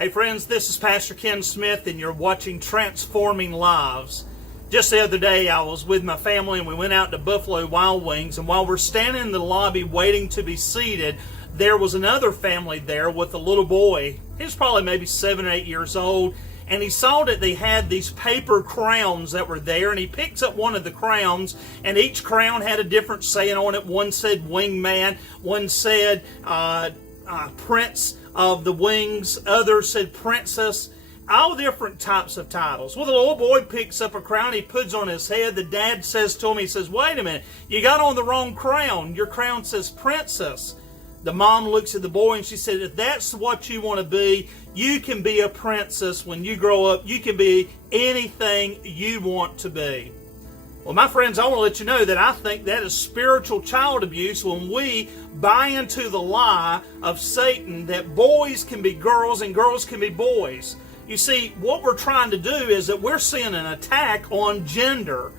Hey friends, this is Pastor Ken Smith and you're watching Transforming Lives. Just the other day I was with my family and we went out to Buffalo Wild Wings, and while we're standing in the lobby waiting to be seated, there was another family there with a little boy. He was probably maybe 7 or 8 years old, and he saw that they had these paper crowns that were there, and he picks up one of the crowns, and each crown had a different saying on it. One said wingman, one said Prince of the Wings, others said princess, all different types of titles. Well, the little boy picks up a crown, he puts on his head. The dad says to him, he says, wait a minute, you got on the wrong crown. Your crown says princess. The mom looks at the boy and she said, if that's what you want to be, you can be a princess when you grow up. You can be anything you want to be. Well, my friends, I want to let you know that I think that is spiritual child abuse when we buy into the lie of Satan that boys can be girls and girls can be boys. You see, what we're trying to do is that we're seeing an attack on gender.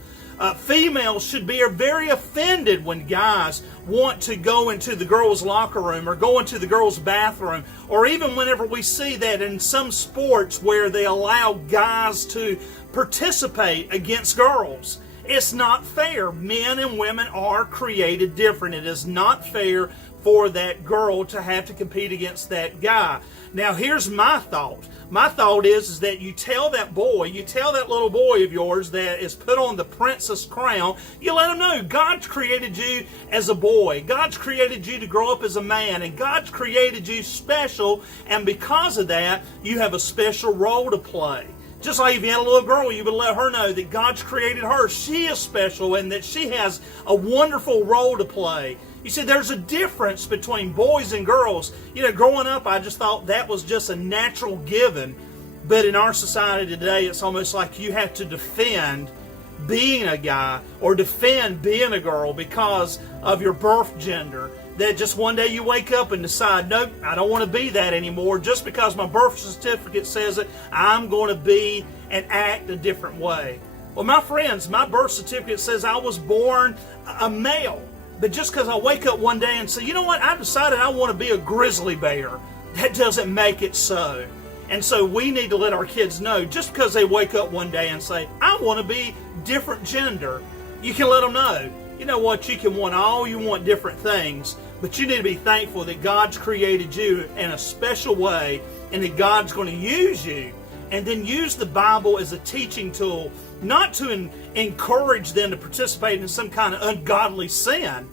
Females should be very offended when guys want to go into the girls' locker room or go into the girls' bathroom, or even whenever we see that in some sports where they allow guys to participate against girls. It's not fair. Men and women are created different. It is not fair for that girl to have to compete against that guy. Now, here's my thought. My thought is that you tell that boy, you tell that little boy of yours that is put on the princess crown, you let him know God's created you as a boy. God's created you to grow up as a man, and God's created you special, and because of that, you have a special role to play. Just like if you had a little girl, you would let her know that God's created her. She is special and that she has a wonderful role to play. You see, there's a difference between boys and girls. You know, growing up, I just thought that was just a natural given. But in our society today, it's almost like you have to defend being a guy or defend being a girl because of your birth gender. That just one day you wake up and decide, nope, I don't want to be that anymore. Just because my birth certificate says it, I'm going to be and act a different way. Well, my friends, my birth certificate says I was born a male. But just because I wake up one day and say, you know what, I decided I want to be a grizzly bear, that doesn't make it so. And so we need to let our kids know, just because they wake up one day and say, I want to be different gender, you can let them know. You know what, you can want all you want different things, but you need to be thankful that God's created you in a special way and that God's going to use you. And then use the Bible as a teaching tool, not to encourage them to participate in some kind of ungodly sin,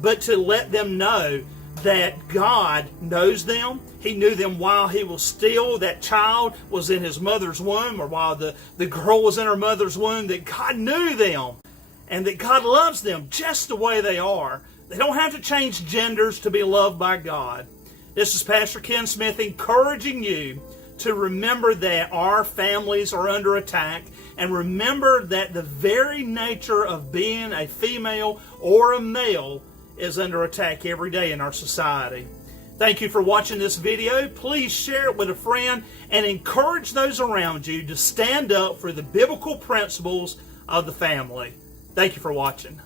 but to let them know that God knows them. He knew them while he was still, that child was in his mother's womb, or while the girl was in her mother's womb, that God knew them and that God loves them just the way they are. They don't have to change genders to be loved by God. This is Pastor Ken Smith encouraging you to remember that our families are under attack, and remember that the very nature of being a female or a male is under attack every day in our society. Thank you for watching this video. Please share it with a friend and encourage those around you to stand up for the biblical principles of the family. Thank you for watching.